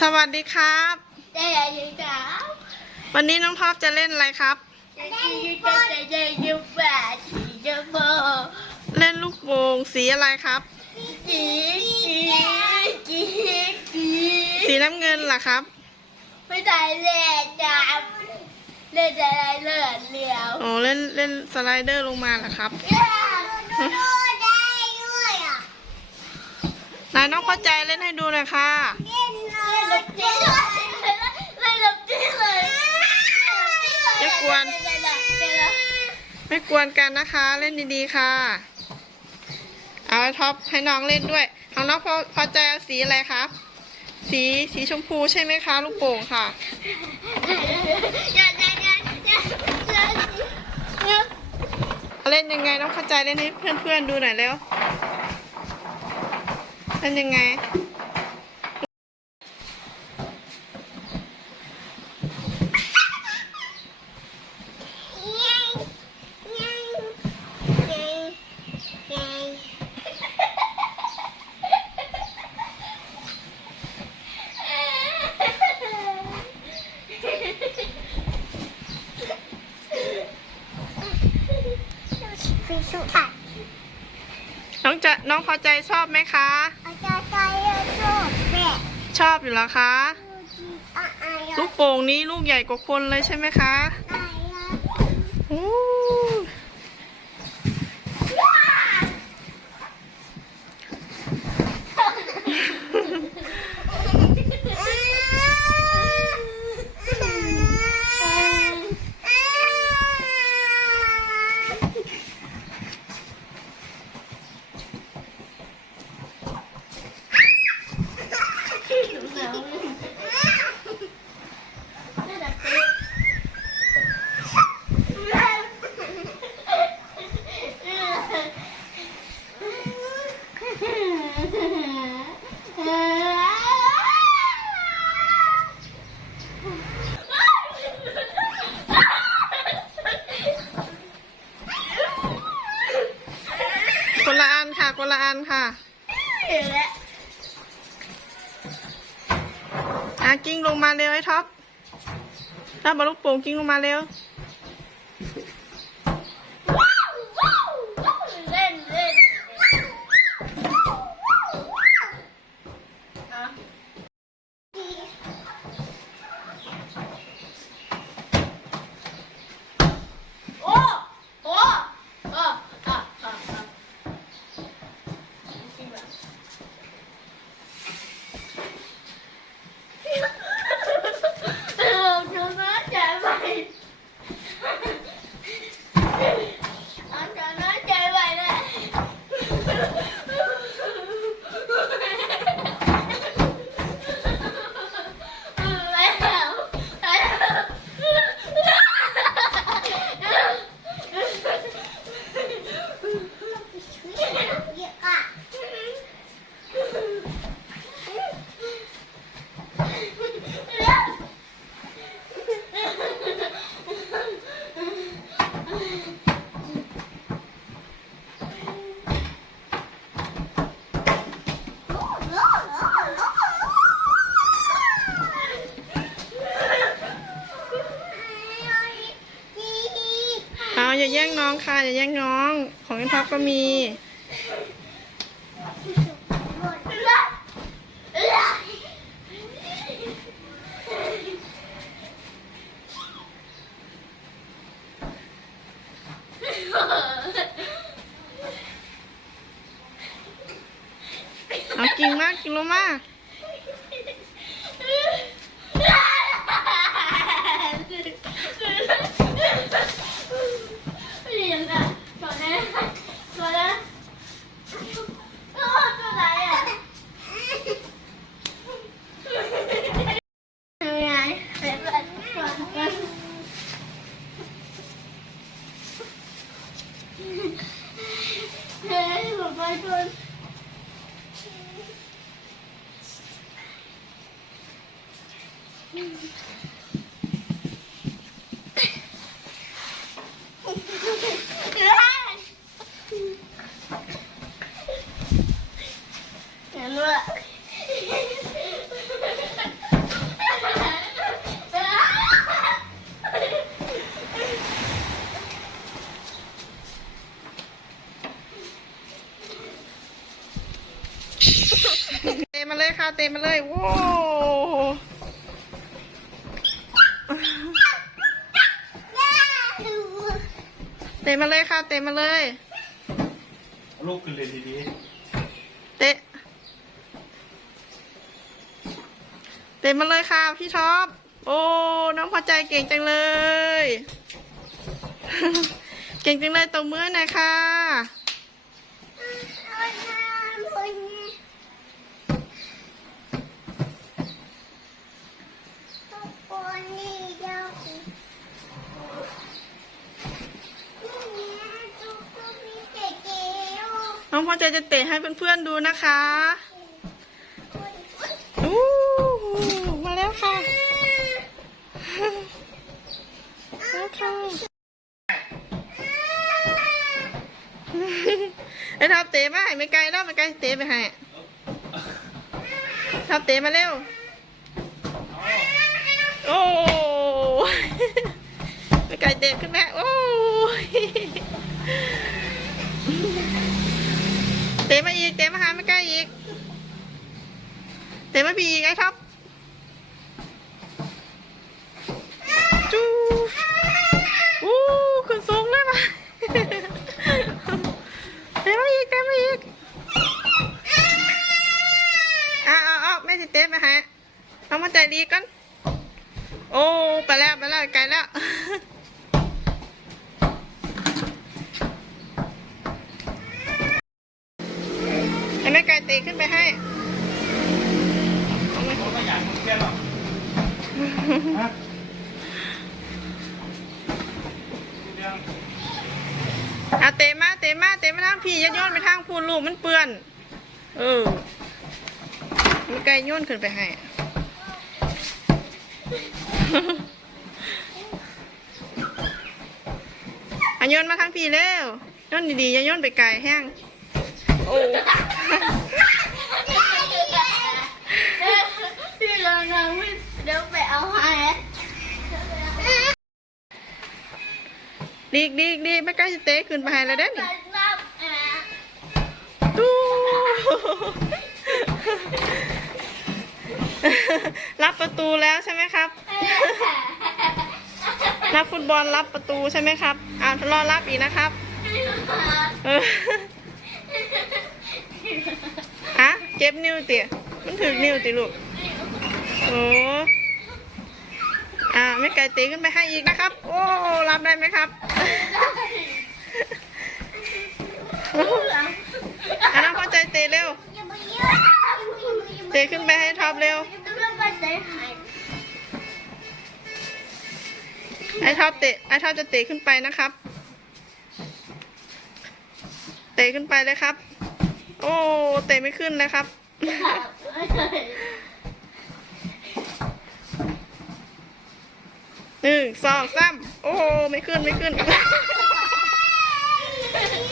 สวัสดีครับ เจ๊ยังยังจ๋าวันนี้น้องท็อปจะเล่นอะไรครับ เจ๊ยังยังเจ๊ยังยังแปดสีจะโบเล่นลูกโป่งสีอะไรครับจีจีจีสีน้ำเงินล่ะครับ ไม่ได้เล่นจ้าเล่นอะไรเล่นเลี้ยวอ๋อเล่นเล่นสไลเดอร์ลงมาเหรอครับดูได้ด้วยอะนายน้องเข้าใจเล่นให้ดูหน่อยค่ะ อย่ากวน ไม่กวนกันนะคะ เล่นดีๆค่ะ เอาท็อปให้น้องเล่นด้วยของน้องพอพอใจเอาสีอะไรครับ สีสีชมพูใช่ไหมคะ ลูกโป่งค่ะอย่าอย่าอย่าอย่าเล่นยังไงน้องเข้าใจเล่นให้เพื่อนๆดูหน่อยเร็วเล่นยังไง ฟิชุอัด น้องจะน้องพอใจชอบไหมคะ อาจารย์ใจโชคแม่ชอบอยู่แล้วคะอะไอลูกโป่งนี้ลูกใหญ่กว่าคนเลยใช่ไหมคะโอ้คนละอันค่ะ คนละอันค่ะอะ กิ้งลงมาเร็วไอ้ท็อปถ้าบอลลูกโป่งกิ้งลงมาเร็ว เล่นเล่นโอ้โอ้โอ้อะอะอะจริงเหรอเออเธอน่าจะไป anh cho nó chơi bài này Dạ. เอาอย่าแย่งน้องค่ะ อย่าแย่งน้อง ของไอ้ท็อป ก็มีเอากินมากกินลงมาก my phone. เลยค่ะเตะมาเลยโว้วเตะมาเลยค่ะ เตะมาเลยเอาลูกขึ้นเลยดีเตะ เตะมาเลยค่ะ พี่ท็อป โอ้ น้องพอใจเก่งจังเลย เก่งจังเลยตบมือหน่อยค่ะ องพอใจจะเตะให้เพื่อนๆดูนะคะอู้มาแล้วค่ะแล้วค่ะไอ้ทับเตะมาให้ไม่ไกลแล้วไม่ไกลเตะไปให้ทับเตะมาเร็ว โอ้ไม่ไกลเตะขึ้นแม่โอ้ เตะมาอีก เตะมาหาไม่ใกล้อีก เตะมาบีอีกไอ้ท็อปจูอู้ขึ้นสูงเลยมาเตะมาอีก เตะมาอีกอะเอาอาแม่สิเตะมาหาเอามาใจดีกัน โอ้ ไปแล้ว ไปแล้ว ไกลแล้ว ให้แม่ไก่ ตีขึ้นไปให้อยากมึงแค่หรอกฮะเอาเตะมาเตะมาเตะมาทางพี่ย่าโย้อนไปทางพูนลูกมันเปื้อน เออแม่ไก่โย้อนขึ้นไปให้อันโยนมาทางพี่เร็วย้อนดีๆอย่าย้อนไปไกลแห้งโอ้ พี่เรานางไม่เดี๋ยวไปเอาให้ดีกดีกดีแม่ไก่จะเตะขึ้นไปให้แล้วเด้อนี่รับตู้รับประตูแล้วใช่ไหมครับ นักฟุตบอลรับประตูใช่ไหมครับอ่ารอรับอีกนะครับเออฮะเจ็บนิ้วเตี๋ยมันถึกนิ้วติลูก โอ้อ่าไม่ไก่ตีขึ้นไปให้อีกนะครับ โอ้รับได้ไหมครับอันนั้นพอใจเตะเร็ว เตะขึ้นไปให้ท็อปเร็ว ไอ้ท็อปเตะไอ้ท็อปจะเตะขึ้นไปนะครับ เตะขึ้นไปเลยครับ โอ้ เตะไม่ขึ้นเลยครับ หนึ่งสองสามโอ้โหไม่ขึ้นไม่ขึ้น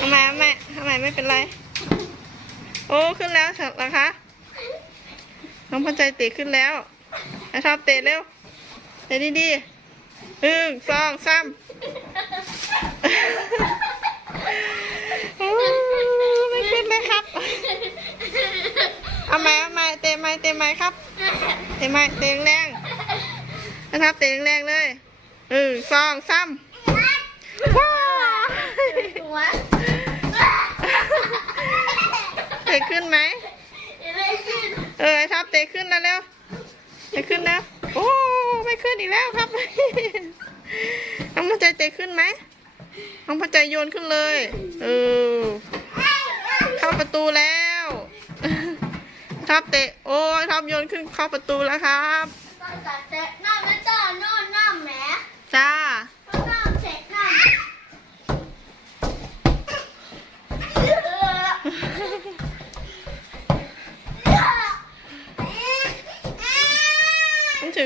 ทำไมทำไมทำไมไม่เป็นไร โอ้ขึ้นแล้วเหรอคะน้องพอใจเตะขึ้นแล้วไอชอบเตะเร็วเตะดีๆหนึ่งสองสามโอ้ไม่ขึ้นเลยครับเอาไหมเอาไหมเตะไหมเตะไหมครับ เตะไหมเตะแรง นะครับเตะแรงๆเลยหนึ่งสองสามว้าวหัวเตะขึ้นไหมเออไอ้ท็อปเตะขึ้นแล้วเร็วเตะขึ้นแล้วโอ้ไม่ขึ้นอีกแล้วครับน้องพอใจเตะขึ้นไหมน้องพอใจโยนขึ้นเลยเออเข้าประตูแล้วท็อปเตะโอ้ยท็อปโยนขึ้นเข้าประตูแล้วครับ ก็จะเซ็ตน้ำไม่ต้องนอนน้ำแหม จ้า น้ำเซ็ตน้ำ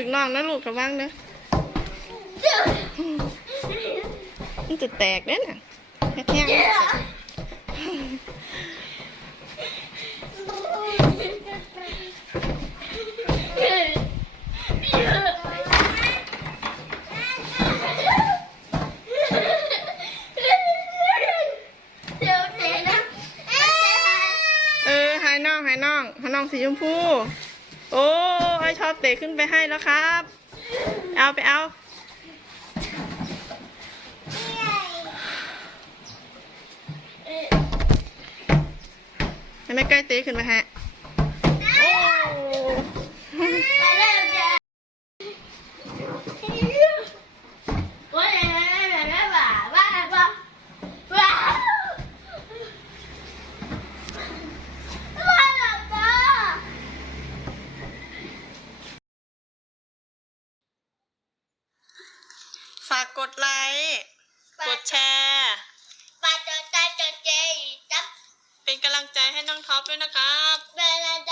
ต้องถึงน้องนะลูกระวังนะมันจะแตกเนี่ยน่ะแห้งๆเดี๋ยวเออหายน้องหายน้องหายน้องสิชมพู โอ้ ไอชอบเตะขึ้นไปให้แล้วครับ เอาไปเอาให้แม่ใกล้เตะขึ้นมาฮะโอ้ไปเลยจ้ะโอ้ยแม่แม่แม่บ้าบ้าบ้าบ้าบ้าบ้า ฝากกดไลค์กดแชร์ปาจอตาจอเจจับเป็นกำลังใจให้น้องท็อปด้วยนะครับเวลาจ